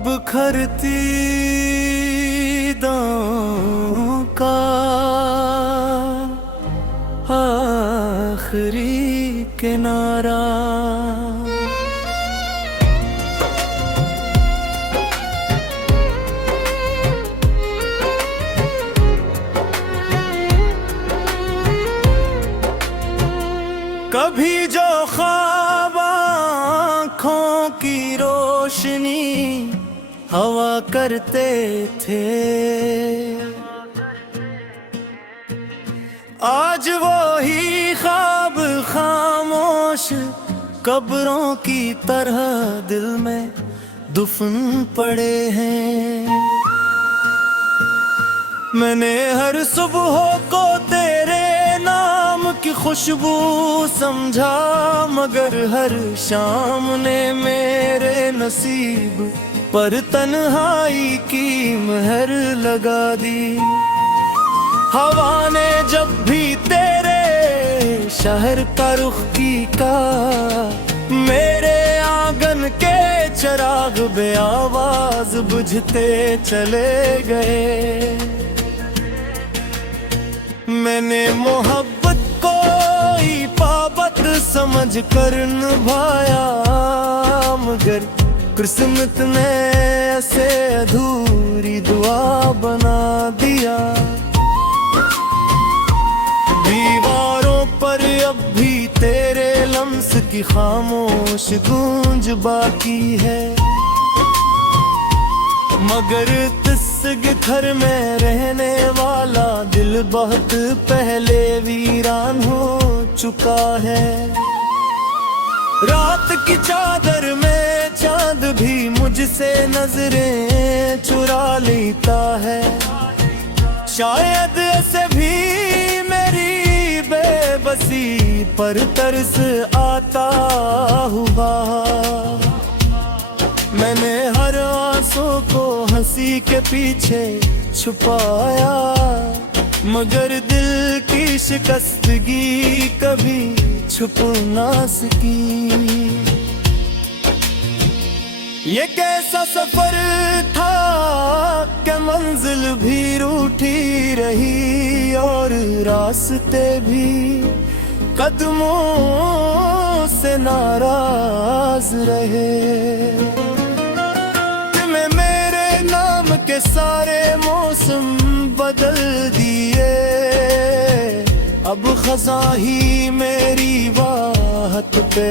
बिखरती दाओं का आखिरी किनारा। कभी जो ख्वाब आँखों की रोशनी हवा करते थे, आज वो ही ख्वाब खामोश कब्रों की तरह दिल में दफन पड़े हैं। मैंने हर सुबह को तेरे नाम की खुशबू समझा, मगर हर शाम ने मेरे नसीब पर तन्हाई की महर लगा दी। हवा ने जब भी तेरे शहर का रुख किया, मेरे आंगन के चिराग बेआवाज बुझते चले गए। मैंने मोहब्बत को ही पाबंद समझ कर निभाया, मगर किस्मत ने ऐसे अधूरी दुआ बना दिया। दीवारों पर अब भी तेरे लम्स की खामोश गूंज बाकी है, मगर तिस्ग घर में रहने वाला दिल बहुत पहले वीरान हो चुका है। रात की चादर में चांद भी मुझसे नजरें चुरा लेता है, शायद ऐसे भी मेरी बेबसी पर तरस आता हुआ। मैंने हर आंसू को हंसी के पीछे छुपाया, मगर दिल की शिकस्तगी कभी छुप ना सकी। ये कैसा सफर था कि मंजिल भी रूठी रही और रास्ते भी कदमों से नाराज रहे। तुम्हें मेरे नाम के सारे मौसम बदल दिए, अब खज़ा ही मेरी वाहत पे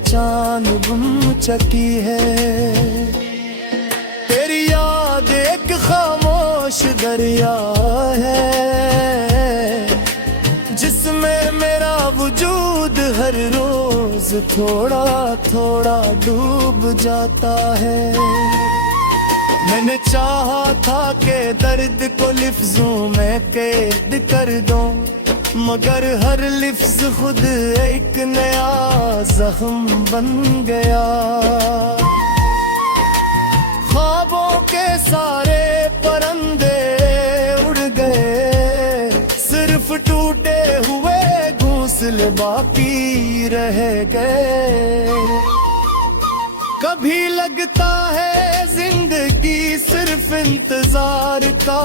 चांद गुम चकी है। तेरी याद एक खामोश दरिया है, जिसमें मेरा वजूद हर रोज थोड़ा थोड़ा डूब जाता है। मैंने चाहा था कि दर्द को लिफ्जों में कैद कर दूं, मगर हर लिफ्ज खुद एक नया जख्म बन गया। ख्वाबों के सारे परंदे उड़ गए, सिर्फ टूटे हुए घोंसले बाकी रह गए। कभी लगता है जिंदगी सिर्फ इंतजार का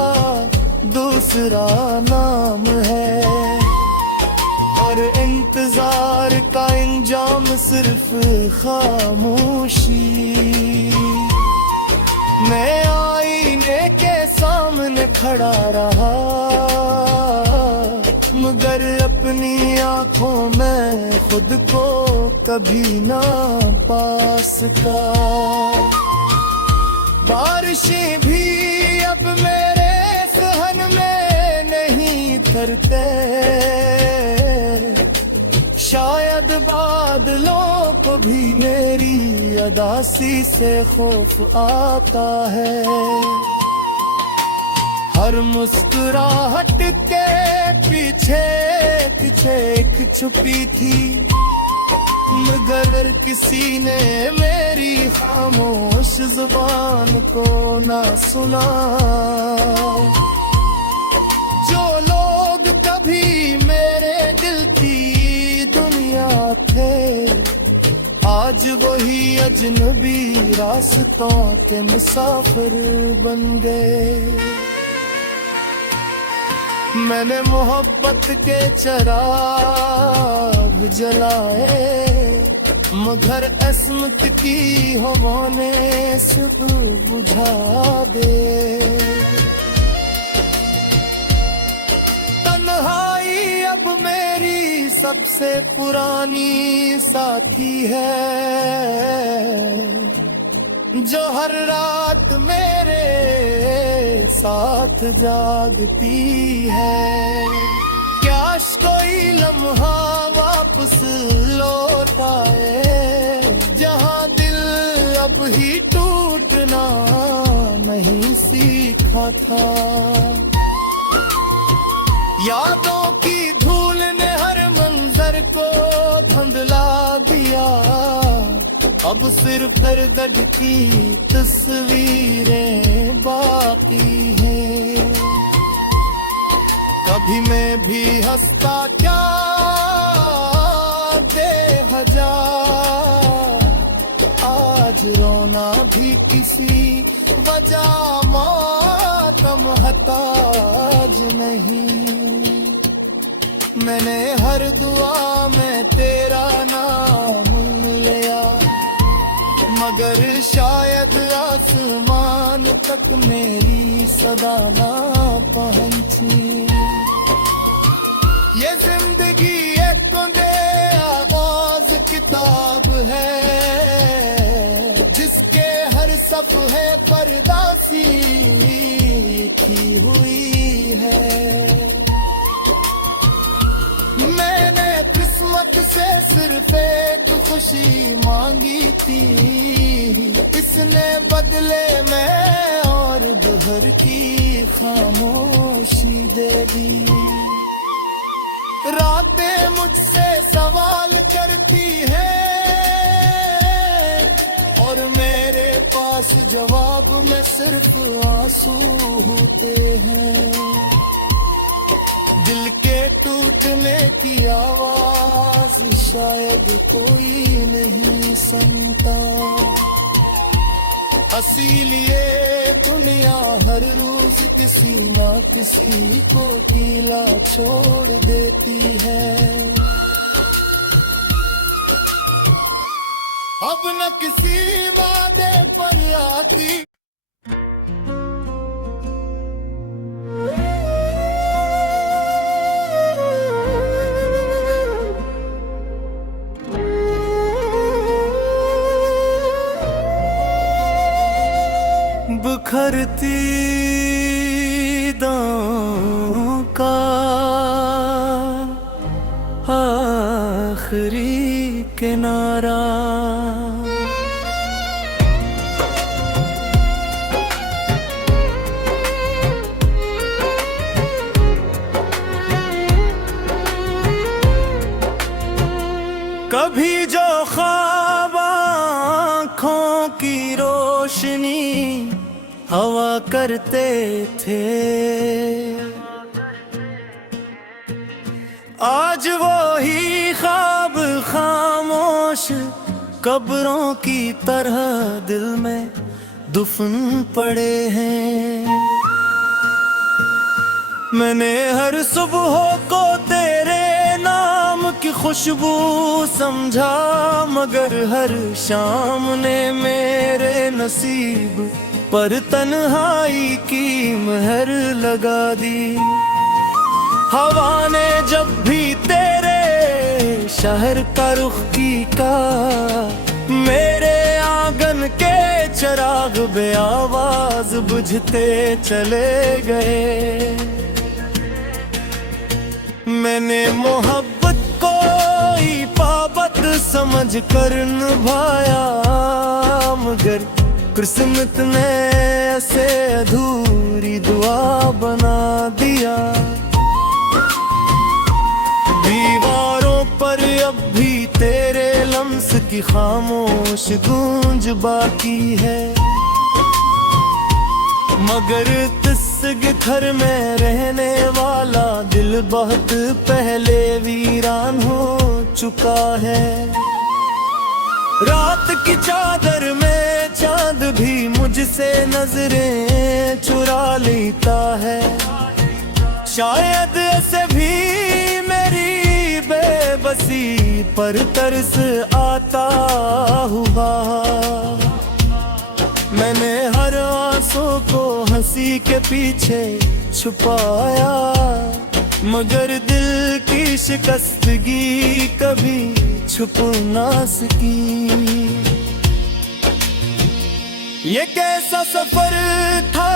दूसरा नाम है, और इंतजार का इंजाम सिर्फ खामोशी। मैं आईने के सामने खड़ा रहा, मगर अपनी आंखों में खुद को कभी ना पा सका। बारिशें भी अब मेरे सहन में नहीं थरते, शायद बादलों को भी मेरी अदासी से खौफ आता है। हर मुस्कुराहट के पीछे पीछे एक छुपी थी, मगर किसी ने मेरी खामोश जुबान को ना सुना। जो लोग कभी मेरे दिल की दुनिया थे, आज आज वही अजनबी रास्तों के मुसाफिर बन गए। मैंने मोहब्बत के चिराग जलाए, मगर अस्मत की हवा ने सब बुझा दे। तन्हाई अब मेरी सबसे पुरानी साथी है, जो हर रात मेरे साथ जागती है। काश कोई लम्हा वापस लौट आए, जहां दिल अब ही टूटना नहीं सीखा था। यादों की धूल ने हर मंजर को धुंधला दिया, अब सिर्फ दर्द की तस्वीरें बाकी हैं। कभी मैं भी हंसता क्या बेवजह, आज रोना भी किसी वजह, मातम हताज नहीं। मैंने हर दुआ में तेरा नाम लिया, मगर शायद आसमान तक मेरी सदा ना पहुंची। ये जिंदगी एक कुंदे आगाज किताब है, जिसके हर सफ़े पर दासी लिखी हुई है। मैंने किस्मत से सिर्फ एक खुशी मांगी थी, इसने बदले में और दोहर की खामोशी दे दी। रातें मुझसे सवाल करती हैं और मेरे पास जवाब में सिर्फ आंसू होते हैं। दिल के टूटने की आवाज शायद कोई नहीं सुनता, इसीलिए दुनिया हर रोज किसी ना किसी को अकेला छोड़ देती है। अब न किसी वादे पर आती। बिखरती दाओं का आखिरी किनारा, कभी जो ख्वाब आँखों की रोशनी हवा करते थे, आज वो ही ख्वाब खामोश कब्रों की तरह दिल में दुफन पड़े हैं। मैंने हर सुबह को तेरे नाम की खुशबू समझा, मगर हर शाम ने मेरे नसीब पर तन्हाई की महर लगा दी। हवा ने जब भी तेरे शहर का रुख किया, मेरे आंगन के चिराग बे आवाज बुझते चले गए। मैंने मोहब्बत को ही पाबंद समझ कर निभाया, मगर किस्मत ने ऐसे अधूरी दुआ बना दिया। दीवारों पर अब भी तेरे लम्स की खामोश गूंज बाकी है, मगर तिस्ग घर में रहने वाला दिल बहुत पहले वीरान हो चुका है। रात की चादर में चांद भी मुझसे नजरें चुरा लेता है। शायद ऐसे भी मेरी बेबसी पर तरस आता हुआ। मैंने हर आंसू को हंसी के पीछे छुपाया, मगर दिल की शिकस्तगी कभी छुप ना सकी। ये कैसा सफर था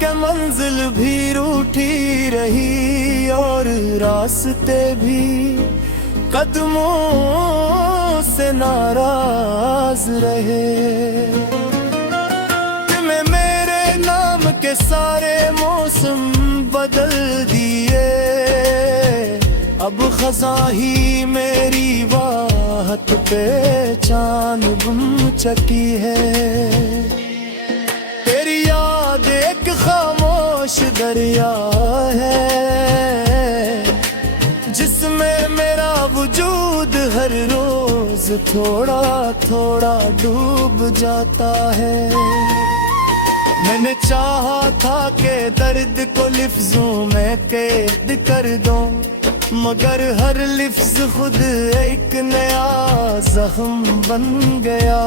कि मंजिल भी रूठी रही और रास्ते भी कदमों से नाराज रहे। तुम्हें मेरे नाम के सारे मौसम बदल दिए, अब खज़ा ही मेरी वाहत पे चांद गुम चकी है। तेरी याद एक खामोश दरिया है, जिसमें मेरा वजूद हर रोज थोड़ा थोड़ा डूब जाता है। मैंने चाहा था कि दर्द को लिफ्जों में कैद कर दूं, मगर हर लिफ्ज खुद एक नया जख्म बन गया।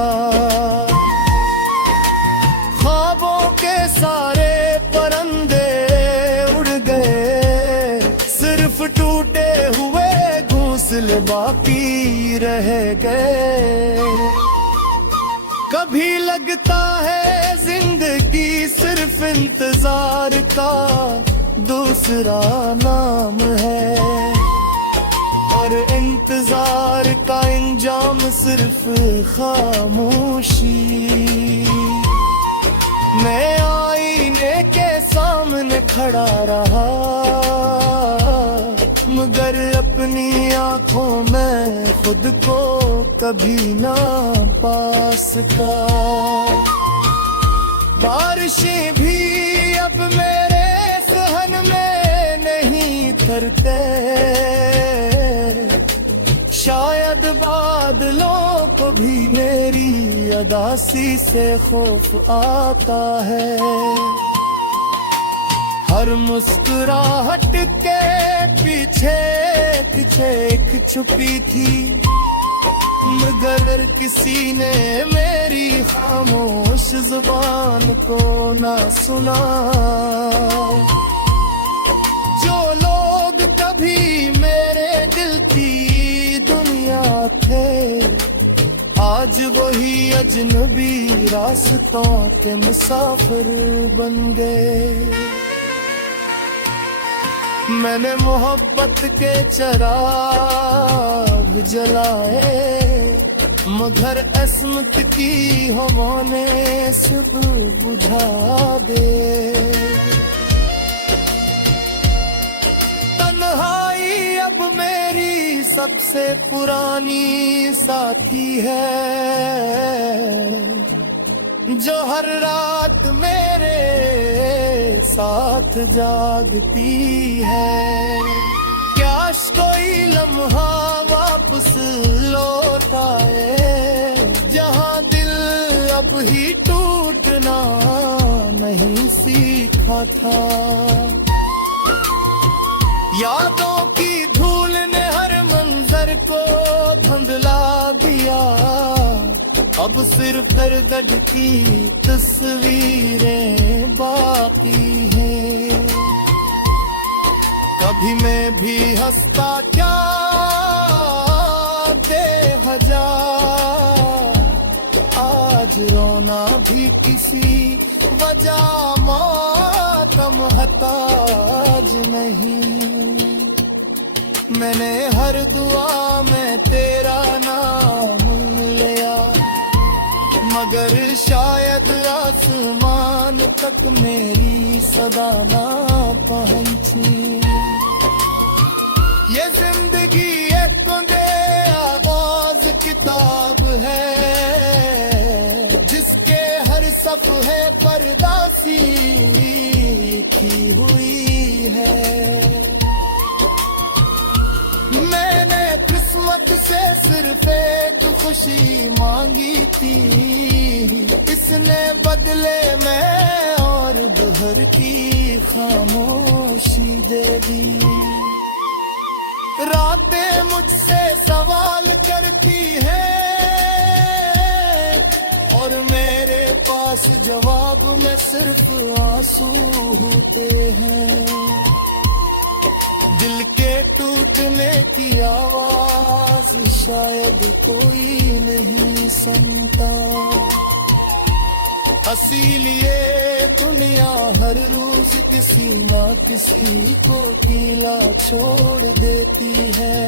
ख्वाबों के सारे परंदे उड़ गए, सिर्फ टूटे हुए घोंसले बाकी रह गए। कभी लगता है जिंदगी सिर्फ इंतजार का दूसरा नाम है, और इंतजार का इंजाम सिर्फ खामोशी। मैं आईने के सामने खड़ा रहा, मगर अपनी आंखों में खुद को कभी ना पा सका। बारिशें भी अब मेरे सहन में नहीं थरते, शायद बादलों को भी मेरी अदासी से खौफ आता है। हर मुस्कुराहट के पीछे पीछे एक छुपी थी, मगर किसी ने मेरी खामोश जुबान को ना सुना। जो लोग कभी मेरे दिल की दुनिया थे, आज वही अजनबी रास्तों के मुसाफिर बन गए। मैंने मोहब्बत के चिराग जलाए, मगर अस्मत की हवा ने सब बुझा दे। तन्हाई अब मेरी सबसे पुरानी साथी है, जो हर रात मेरे साथ जागती है। काश कोई लम्हा वापस लौट आए, जहां दिल अब ही टूटना नहीं सीखा था। यादों की धूल ने हर मंजर को धुंधला दिया, अब सिर्फ दर्द की तस्वीरें बाकी हैं। कभी मैं भी हंसता क्या बेवजह, आज रोना भी किसी वजह, मातम हताज नहीं। मैंने हर दुआ में तेरा नाम लिया, मगर शायद आसमान तक मेरी सदा ना पहुंची। ये जिंदगी एक कुंदे आगाज किताब है, जिसके हर सफ़हे पर दासी लिखी हुई है। मैंने किस्मत से सिर्फ एक खुशी मांगी थी, इसने बदले में और बहर की खामोशी दे दी। रातें मुझसे सवाल करती हैं और मेरे पास जवाब में सिर्फ आंसू होते हैं। दिल के टूटने की आवाज शायद कोई नहीं सुनता, इसीलिए दुनिया हर रोज किसी ना किसी को अकेला छोड़ देती है।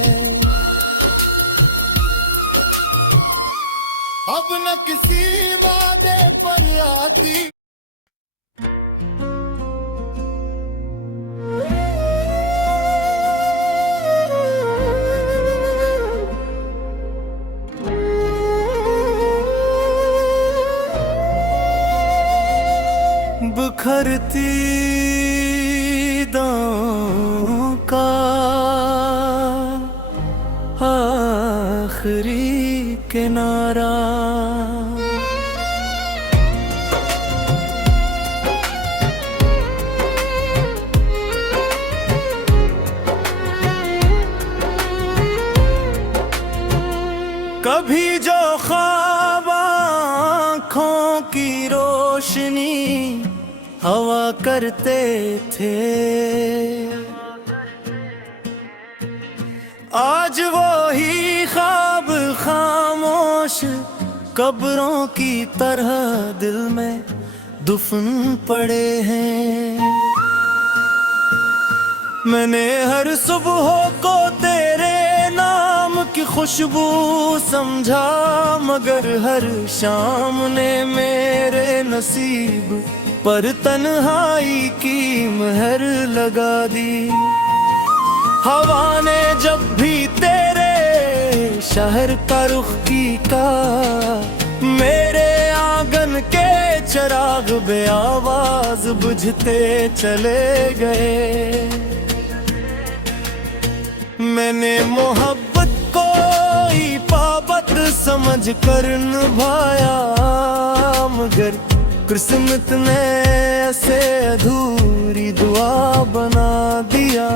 अब न किसी वादे पर आती। बिखरती दाओं का आखिरी किनारा, कभी जो ख्वाब आँखों की रोशनी हवा करते थे, आज वो ही ख्वाब खामोश कब्रों की तरह दिल में दुफन पड़े हैं। मैंने हर सुबह को तेरे नाम की खुशबू समझा, मगर हर शाम ने मेरे नसीब पर तन्हाई की महर लगा दी। हवा ने जब भी तेरे शहर का रुख किया, मेरे आंगन के चिराग बे आवाज बुझते चले गए। मैंने मोहब्बत को ही पाबंद समझ कर निभाया, मगर किस्मत ने ऐसे अधूरी दुआ बना दिया।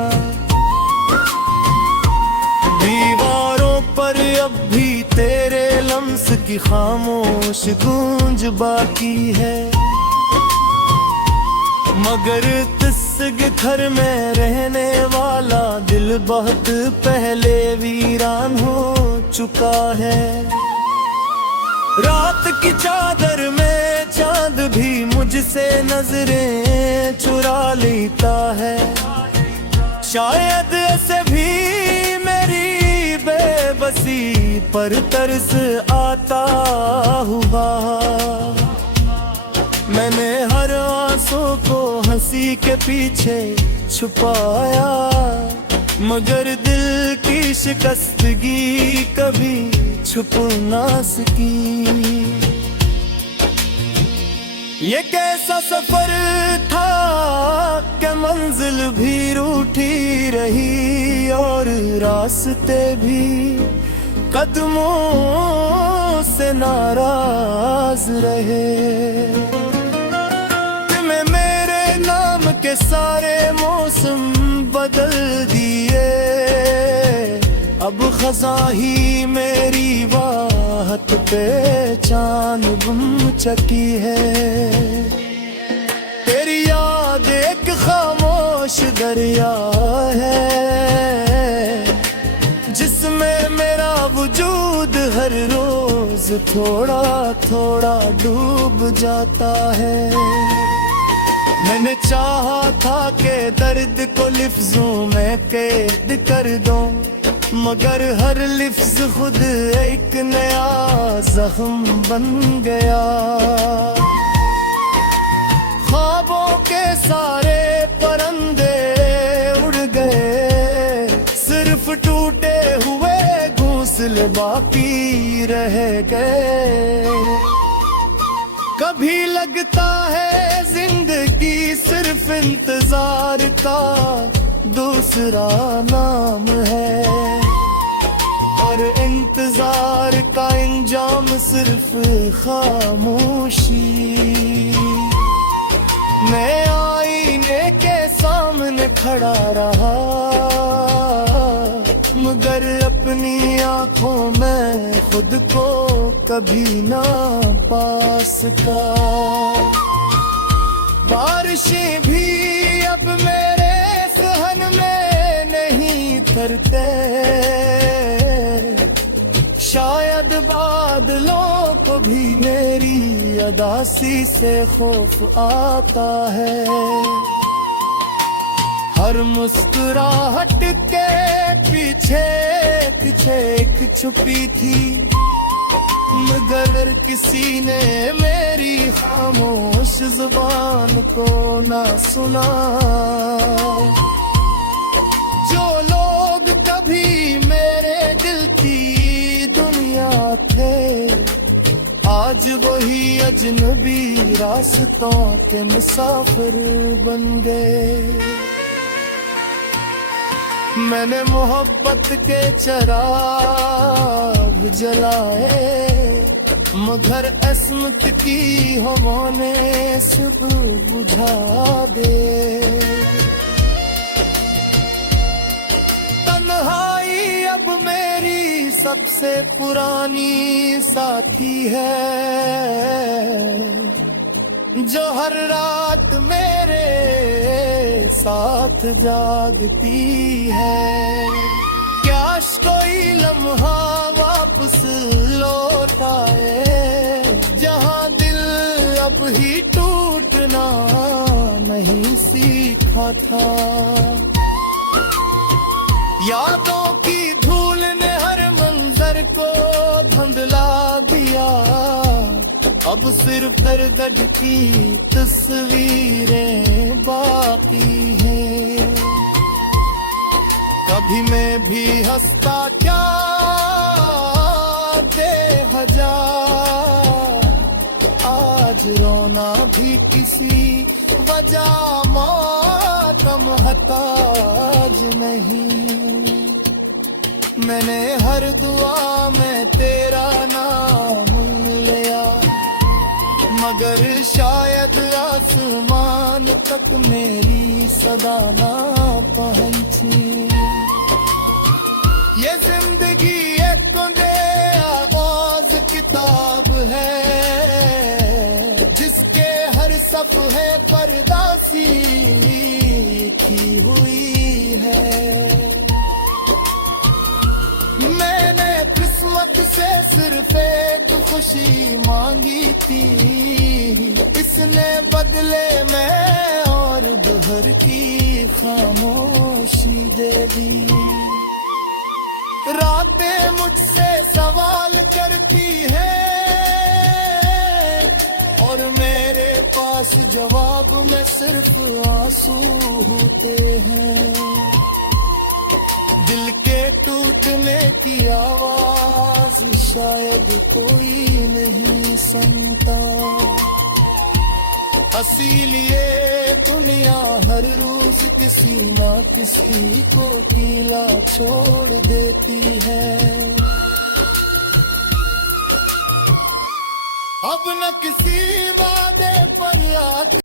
दीवारों पर अब भी तेरे लम्स की खामोश गूंज बाकी है, मगर तिस्ग घर में रहने वाला दिल बहुत पहले वीरान हो चुका है। रात की चादर में चांद भी मुझसे नजरें चुरा लेता है, शायद ऐसे भी मेरी बेबसी पर तरस आता हुआ। मैंने हर आंसू को हंसी के पीछे छुपाया, मगर दिल की शिकस्तगी कभी छुप ना सकी। ये कैसा सफर था कि मंजिल भी रूठी रही और रास्ते भी कदमों से नाराज रहे। तुम्हें मेरे नाम के सारे मौसम बदल दिए, अब खज़ा ही मेरी वाहत पे चांद गुम चकी है। तेरी याद एक खामोश दरिया है, जिसमें मेरा वजूद हर रोज थोड़ा थोड़ा डूब जाता है। मैंने चाहा था कि दर्द को लिफ्जों में कैद कर दूं, मगर हर लिफ्ज खुद एक नया जख्म बन गया। ख्वाबों के सारे परंदे उड़ गए, सिर्फ टूटे हुए घोंसले बाकी रह गए। कभी लगता है जिंदगी सिर्फ इंतजार का दूसरा नाम है, इंतजार का इंजाम सिर्फ खामोशी। मैं आईने के सामने खड़ा रहा, मगर अपनी आंखों में खुद को कभी ना पा सका। बारिशें भी अब मेरे सहन में नहीं थरते, शायद बादलों को भी मेरी अदासी से खौफ आता है। हर मुस्कुराहट के पीछे एक छुपी थी, मगर किसी ने मेरी खामोश जुबान को ना सुना। जो लोग कभी मेरे दिल की दुनिया थे, आज वही अजनबी रास्तों के मुसाफिर बन गए। मैंने मोहब्बत के चिराग जलाए, मगर अस्मत की हवा ने सब बुझा दे। तन्हाई अब मेरी सबसे पुरानी साथी है, जो हर रात मेरे साथ जागती है। काश कोई लम्हा वापस लौट आए, जहां दिल अब ही टूटना नहीं सीखा था। यादों की धूल ने हर मंजर को धुंधला दिया, अब सिर्फ दर्द की तस्वीरें बाकी हैं। कभी मैं भी हंसता क्या बेवजह, आज रोना भी किसी वजह, मातम हताज नहीं। मैंने हर दुआ में तेरा नाम लिया, मगर शायद आसमान तक मेरी सदा ना पहुंची। ये जिंदगी एक कुंदे आगाज किताब है, जिसके हर सफ़े पर दासी लिखी हुई है। मैंने किस्मत से सिर्फ एक खुशी मांगी थी, इसने बदले में और बहर की खामोशी दे दी। रातें मुझसे सवाल करती हैं, और मेरे पास जवाब में सिर्फ आंसू होते हैं। दिल के टूटने की आवाज शायद कोई नहीं सुनता। इसीलिए दुनिया हर रोज किसी ना किसी को अकेला छोड़ देती है। अब न किसी वादे पर आती